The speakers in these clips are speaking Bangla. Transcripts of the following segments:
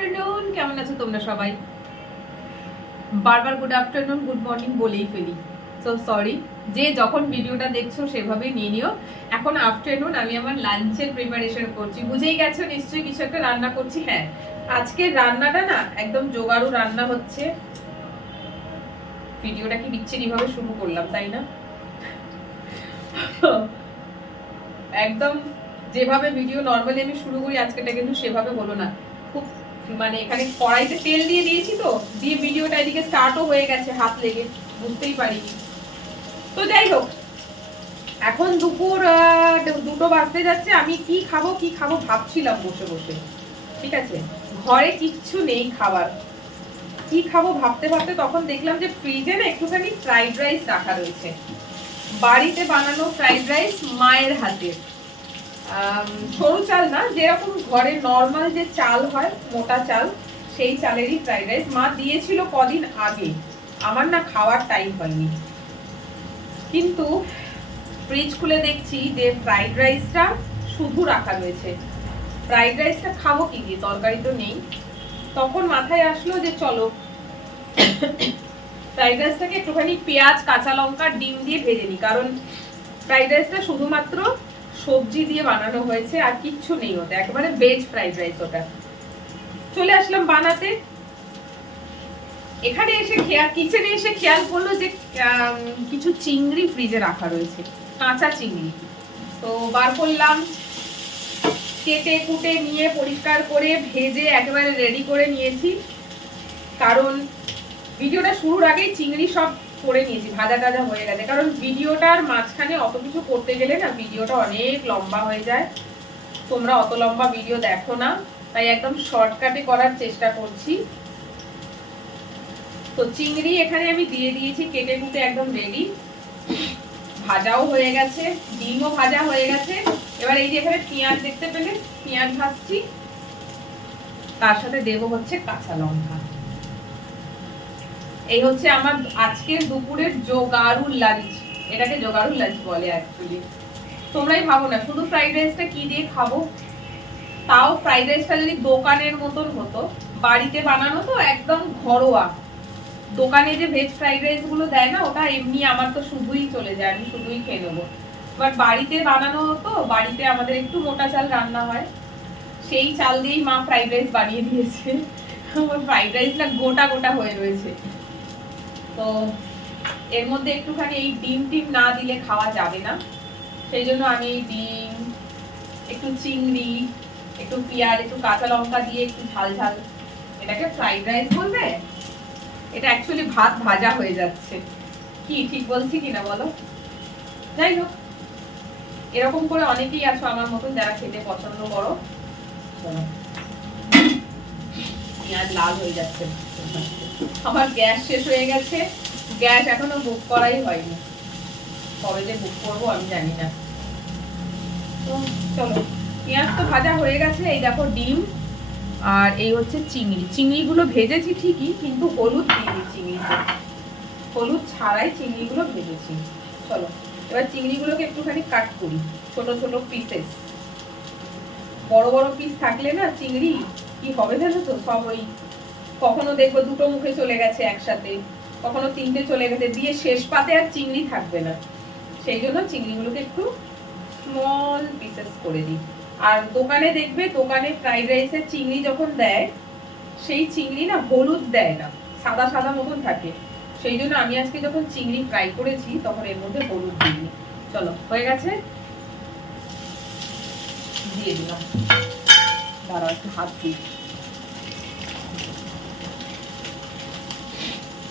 আফটারনুন কেমন আছো তোমরা সবাই? বারবার গুড আফটারনুন গুড মর্নিং বলেই ফেলি। সো সরি যে যখন ভিডিওটা দেখছ সেভাবেই নিয়ে নিও। এখন আফটারনুন আমি আমার লাঞ্চের প্রিপারেশন করছি। বুঝেই গেছো, নিশ্চয়ই কিছু একটা রান্না করছি। হ্যাঁ আজকের রান্নাটা না একদম জোগাড়ু রান্না হচ্ছে। ভিডিওটা কি বিচ্ছিরি ভাবে শুরু করলাম, তাই না? একদম যেভাবে ভিডিও নর্মালি আমি শুরু করি আজকেটা কিন্তু সেভাবে হলো না। মানে এখানে কড়াইতে তেল দিয়ে দিয়েছি তো, দিয়ে ভিডিওটা এদিকে স্টার্টও হয়ে গেছে, হাত লেগে, বুঝতেই পারিনি। তো যাই হোক, এখন দুপুর দুটো বাজতে যাচ্ছে, আমি কি খাব কি খাব ভাবছিলাম বসে বসে। ঠিক আছে? ঘরে কিচ্ছু নেই খাবার। কি খাব ভাবতে ভাবতে তখন দেখলাম যে ফ্রিজে না একটুখানি ফ্রাইড রাইস রাখা রয়েছে। বাড়িতে বানানো ফ্রাইড রাইস মায়ের হাতের। সরু চাল না, যেরকম ঘরে নর্মাল যে চাল হয়, মোটা চাল, সেই চালেরই ফ্রাইড রাইস মা দিয়েছিল কদিন আগে। আমার না খাওয়ার টাইম হয়নি। কিন্তু ফ্রিজ খুলে দেখছি যে ফ্রাইড রাইসটা শুধু রাখা রয়েছে। ফ্রাইড রাইসটা খাব কি দিয়ে? তরকারি তো নেই। তখন মাথায় আসলো যে চলো ফ্রাইড রাইসটাকে একটুখানি পেঁয়াজ, কাঁচা লঙ্কা, ডিম দিয়ে ভেজে নিই। কারণ ফ্রাইড রাইসটা শুধুমাত্র সবজি দিয়ে বানানো হয়েছে আর কিচ্ছু নেই ওটা একেবারে ভেজ ফ্রাইড রাইস ওটা। চলে আসলাম বানাতে। এখানে এসে খেয়াল কিচেনে এসে খেয়াল করল যে কিছু চিংড়ি ফ্রিজে রাখা রয়েছে, কাঁচা চিংড়ি। তো বার করলাম, কেটে কুটে নিয়ে পরিষ্কার করে ভেজে একেবারে রেডি করে নিয়েছি। কারণ ভিডিওটা শুরুর আগেই চিংড়ি সব করে নিয়েছি, ভাজা টাজা হয়ে গেছে। কারণ ভিডিওটার মাঝখানে অত কিছু করতে গেলে না ভিডিওটা অনেক লম্বা হয়ে যায়। তোমরা অত লম্বা ভিডিও দেখো না, তাই একদম শর্টকাটে করার চেষ্টা করছি। তো চিংড়ি এখানে আমি দিয়ে দিয়েছি, কেটে কুটে একদম রেডি ভাজাও হয়ে গেছে, ডিমও ভাজা হয়ে গেছে। এবার এই যে এখানে পেঁয়াজ দেখতে পেলে, পেঁয়াজ ভাজছি। তার সাথে দেবো হচ্ছে কাঁচা লঙ্কা। এই হচ্ছে আমার আজকের দুপুরের জোগাড়ু লাঞ্চ এটাকে জোগাড়ু লাঞ্চ বলে অ্যাকচুয়ালি তোমরাই ভাবো না, শুধু ফ্রাইড রাইসটা কি দিয়ে খাব? তাও ফ্রাইড রাইসটা যদি দোকানের মতন হতো, বাড়িতে বানানো তো একদম ঘরোয়া। দোকানে যে ভেজ ফ্রাইড রাইসগুলো দেয় না, ওটা এমনি আমার তো শুধুই চলে যায়, আমি শুধুই খেয়ে নেব। বাট বাড়িতে বানানো হতো, বাড়িতে আমাদের একটু মোটা চাল রান্না হয়। সেই চাল দিয়েই মা ফ্রাইড রাইস বানিয়ে দিয়েছে। আমার ফ্রাইড রাইসটা গোটা গোটা হয়ে রয়েছে। তো এর মধ্যে একটুখানি এই ডিম টিম না দিলে খাওয়া যাবে না। সেই জন্য আমি এই ডিম, একটু চিংড়ি, একটু পেঁয়াজ, একটু কাঁচা লঙ্কা দিয়ে একটু ঝাল ঝাল, এটাকে ফ্রাইড রাইস বলবে? এটা অ্যাকচুয়ালি ভাত ভাজা হয়ে যাচ্ছে। কি, ঠিক বলছি কিনা বলো? যাই হোক, এরকম করে অনেকেই আছো আমার মতন যারা খেতে পছন্দ করো। পেঁয়াজ লাল হয়ে যাচ্ছে আমার গ্যাস শেষ হয়ে গেছে। গ্যাস এখনও বুক করাই হয়নি। কবে যে বুক করব আমি জানি না। তো চলো, পেঁয়াজ তো ভাজা হয়ে গেছে। এই দেখো ডিম আর এই হচ্ছে চিংড়ি। চিংড়িগুলো ভেজেছি ঠিকই, কিন্তু হলুদ দিইনি চিংড়িতে। হলুদ ছাড়াই চিংড়িগুলো ভেজেছি। চলো, এবার চিংড়িগুলোকে একটুখানি কাট করি। ছোট ছোট পিসেস বড় বড় পিস থাকলে না চিংড়ি কি হবে জানো তো? সব ওই কখনো দেখব দুটো মুখে চলে গেছে একসাথে, কখনো তিনটে চলে গেছে, দিয়ে শেষ পাতে আর চিংড়ি থাকবে না। সেই জন্য চিংড়িগুলোকে একটু স্মল পিসেস করে দিই। আর দোকানে দেখবে, দোকানে ফ্রাইড রাইসের চিংড়ি যখন দেয়, সেই চিংড়ি না হলুদ দেয় না, সাদা সাদা মতন থাকে। সেই জন্য আমি আজকে যখন চিংড়ি ফ্রাই করেছি, তখন এর মধ্যে হলুদ দিইনি চলো, হয়ে গেছে? দিয়ে দিলাম। দাঁড়াও একটু হাত দিই।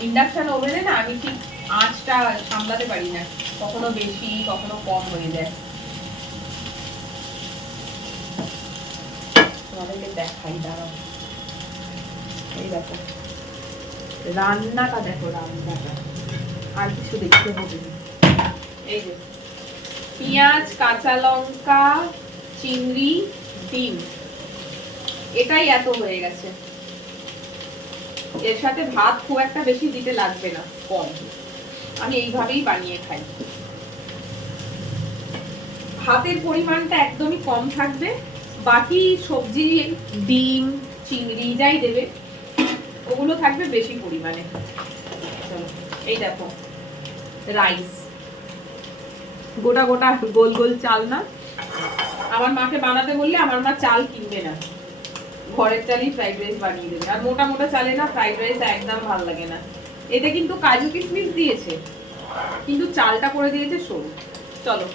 ইন্ডাকশন ওভেনে না, আমি ঠিক আঁচটা সামলাতে পারি না। কখনো বেশি, কখনো কম হয়ে যায়। তোমাদেরকে দেখাই, দাঁড়াও। এই দেখো। রান্নাটা দেখো, রান্নাটা। আর কিছু দেখতে হবে এই যে, পেঁয়াজ, কাঁচা লঙ্কা, চিংড়ি, ডিম। এটাই এত হয়ে গেছে। এর সাথে ভাত খুব একটা বেশি দিতে লাগবে না, কম। আমি এইভাবেই বানিয়ে খাই। ভাতের পরিমাণটা একদমই কম থাকবে। বাকি সবজি, ডিম, চিংড়ি যাই দেবে, ওগুলো থাকবে বেশি পরিমাণে। এই দেখো, রাইস। গোটা গোটা গোল গোল চাল না। আমার মাকে বানাতে বললে আমার মা চাল কিনবে না। ঘরের চালই ফ্রাইড রাইস বানিয়ে দেবে আর মোটা মোটা চালে না ফ্রাইড রাইস একদম ভালো লাগে না। এতে কিন্তু কাজু কিশমিশ দিয়েছে, কিন্তু চালটা করে দিয়েছে সরু চলো,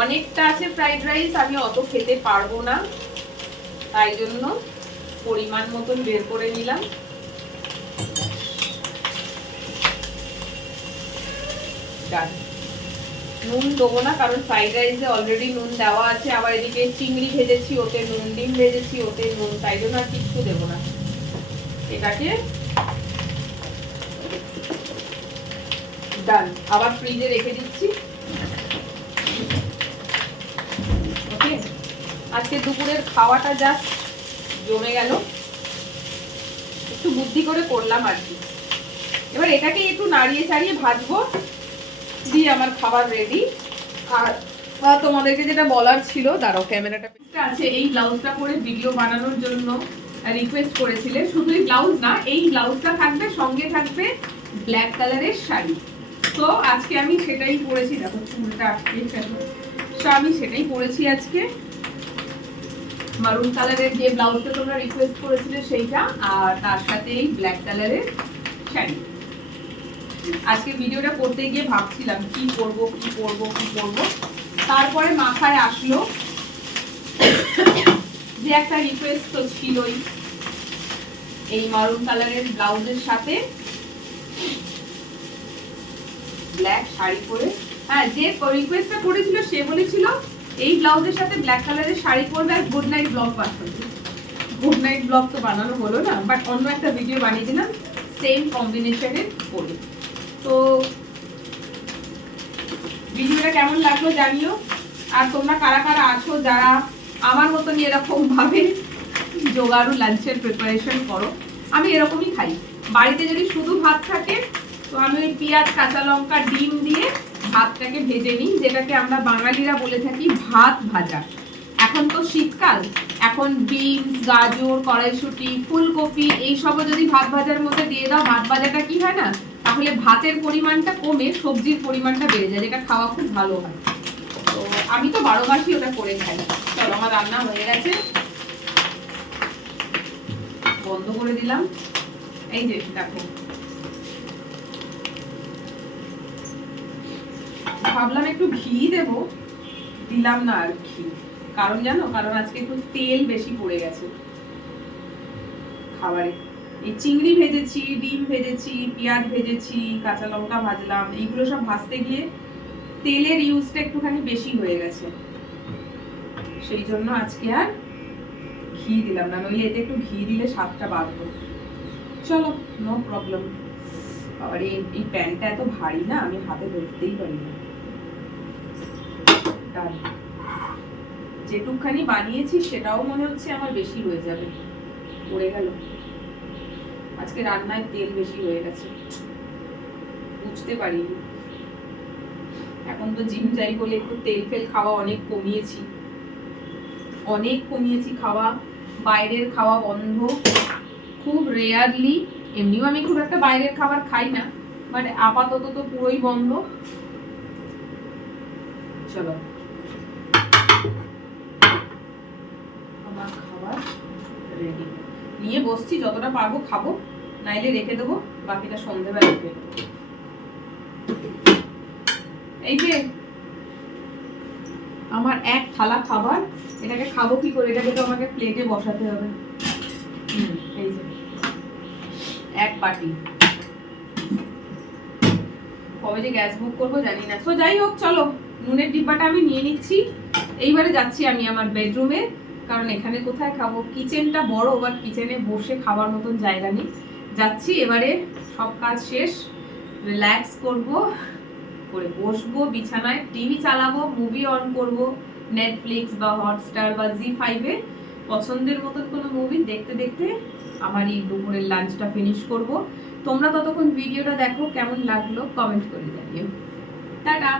অনেকটা আছে ফ্রাইড রাইস আমি অত খেতে পারব না। তাই জন্য পরিমাণ মতন বের করে নিলাম। ডান নুন দেবো না, কারণ ফ্রাইড রাইসে অলরেডি নুন দেওয়া আছে। আবার এদিকে চিংড়ি ভেজেছি, ওতে নুন, ডিম ভেজেছি, ওতে নুন, তাই জন্য আর কিচ্ছু দেবো না। এটাকে ডান আবার ফ্রিজে রেখে দিচ্ছি। ওকে আজকে দুপুরের খাওয়াটা জাস্ট জমে গেল। একটু বুদ্ধি করে করলাম আর কি। এবার এটাকে একটু নাড়িয়ে চাড়িয়ে ভাজবো। দিয়ে আমার খাবার রেডি আর তোমাদেরকে যেটা বলার ছিল, দাঁড়াও ক্যামেরাটা আছে, এই ব্লাউজটা পরে ভিডিও বানানোর জন্য রিকোয়েস্ট করেছিলে। শুধু এই ব্লাউজ না, এই ব্লাউজটা থাকবে, সঙ্গে থাকবে ব্ল্যাক কালারের শাড়ি। তো, আজকে আমি সেটাই পরেছি। দেখো, চুলটা আটকে ফেলো আমি সেটাই পরেছি আজকে। মারুন কালারের যে ব্লাউজটা তোমরা রিকোয়েস্ট করেছিলে, সেইটা, আর তার সাথে এই ব্ল্যাক কালারের শাড়ি। আজকে ভিডিওটা করতে গিয়ে ভাবছিলাম, কি করব কি করব কি করব। তারপরে মাথায় আসলো যে একটা রিকোয়েস্ট তো ছিলই। এই মারুন কালারের ব্লাউজের সাথে ব্ল্যাক শাড়ি পরে। হ্যাঁ যে রিকোয়েস্টটা করেছিল, সে বলেছিল, এই ব্লাউজের সাথে ব্ল্যাক কালারের শাড়ি পরবে আর গুড নাইট ব্লগ পাঠাবে গুড নাইট ব্লগ তো বানানো হলো না বাট অন্য একটা ভিডিও বানিয়ে দিলাম সেম কম্বিনেশনের পরে। তো ভিডিওটা কেমন লাগল জানিও। আর তোমরা কারা কারা আছো, যারা আমার মতন এরকম ভাবে জোগাড়ু লাঞ্চের প্রিপারেশন করো, আমি এরকমই খাই। বাড়িতে যদি শুধু ভাত থাকে, তো আমি ওই পেঁয়াজ, কাঁচা লঙ্কা, ডিম দিয়ে ভাতটাকে ভেজে নিই, যেটাকে আমরা বাঙালিরা বলে থাকি ভাত ভাজা। এখন তো শীতকাল, এখন বিনস, গাজর, কড়াইশুটি, ফুলকপি, এইসবও যদি ভাত ভাজার মধ্যে দিয়ে দাও, ভাত ভাজাটা কি হয় না তাহলে ভাতের পরিমাণটা কমে, সবজির পরিমাণটা বেড়ে যায়, যেটা খাওয়া খুব ভালো হয়। তো আমি তো বারো মাসই ওটা করে খাই। চলো, আমার রান্না হয়ে গেছে। বন্ধ করে দিলাম। এই যে, দেখো। ভাবলাম একটু ঘি দেব। দিলাম না আর ঘি। কারণ জানো? কারণ আজকে একটু তেল বেশি পড়ে গেছে। খাবারে এই চিংড়ি ভেজেছি, ডিম ভেজেছি, পেঁয়াজ ভেজেছি, কাঁচা লঙ্কা ভাজলাম, এইগুলো সব ভাজতে গিয়ে তেলের ইউজটা একটুখানি বেশি হয়ে গেছে। সেই জন্য আজকে আর ঘি দিলাম না, নইলে এতে একটু ঘি দিলে স্বাদটা বাড়তো চলো নো প্রবলেম আবার এই প্যান্টটা এত ভারী না, আমি হাতে ধরতেই পারি না। যেটুকখানি বানিয়েছি, সেটাও মনে হচ্ছে আমার বেশি হয়ে যাবে। পড়ে গেল। আজকে রান্নায় তেল বেশি হয়ে গেছে। বুঝতে পারিনি। এখন তো জিম যাই বলে একটু তেল ফেল খাওয়া অনেক কমিয়েছি। অনেক কমিয়েছি, খাওয়া বাইরের খাওয়া বন্ধ। খুব রেয়ারলি এমনিও আমি খুব একটা বাইরের খাবার খাই না বাট আপাতত তো পুরোই বন্ধ। চলো। খাবার রেডি নিয়ে বসছি, যতটা পারব খাব। নাইলে রেখে দেবো, বাকিটা সন্ধেবেলা এই যে আমার এক থালা খাবার, এটাকে খাব কি করে? এটাকে তো আমাকে প্লেটে বসাতে হবে। এই যে এক বাটি। কবে যে গ্যাস বুক করব জানি না। তো যাই হোক, চলো, নুনের ডিব্বাটা আমি নিয়ে নিচ্ছি। এইবারে যাচ্ছি আমি আমার বেডরুমে কারণ এখানে কোথায় খাব? কিচেনটা বড় বাট কিচেনে বসে খাবার মতন জায়গা নেই। যাচ্ছি, এবারে সব কাজ শেষ রিল্যাক্স করব, করে বসবো, বিছানায় টিভি চালাবো মুভি অন করব নেটফ্লিক্স বা হটস্টার বা জি ফাইভে পছন্দের মতন কোনো মুভি দেখতে দেখতে আমার এই দুপুরের লাঞ্চটা ফিনিশ করব। তোমরা ততক্ষণ ভিডিওটা দেখো, কেমন লাগল কমেন্ট করে জানিও। টাটা!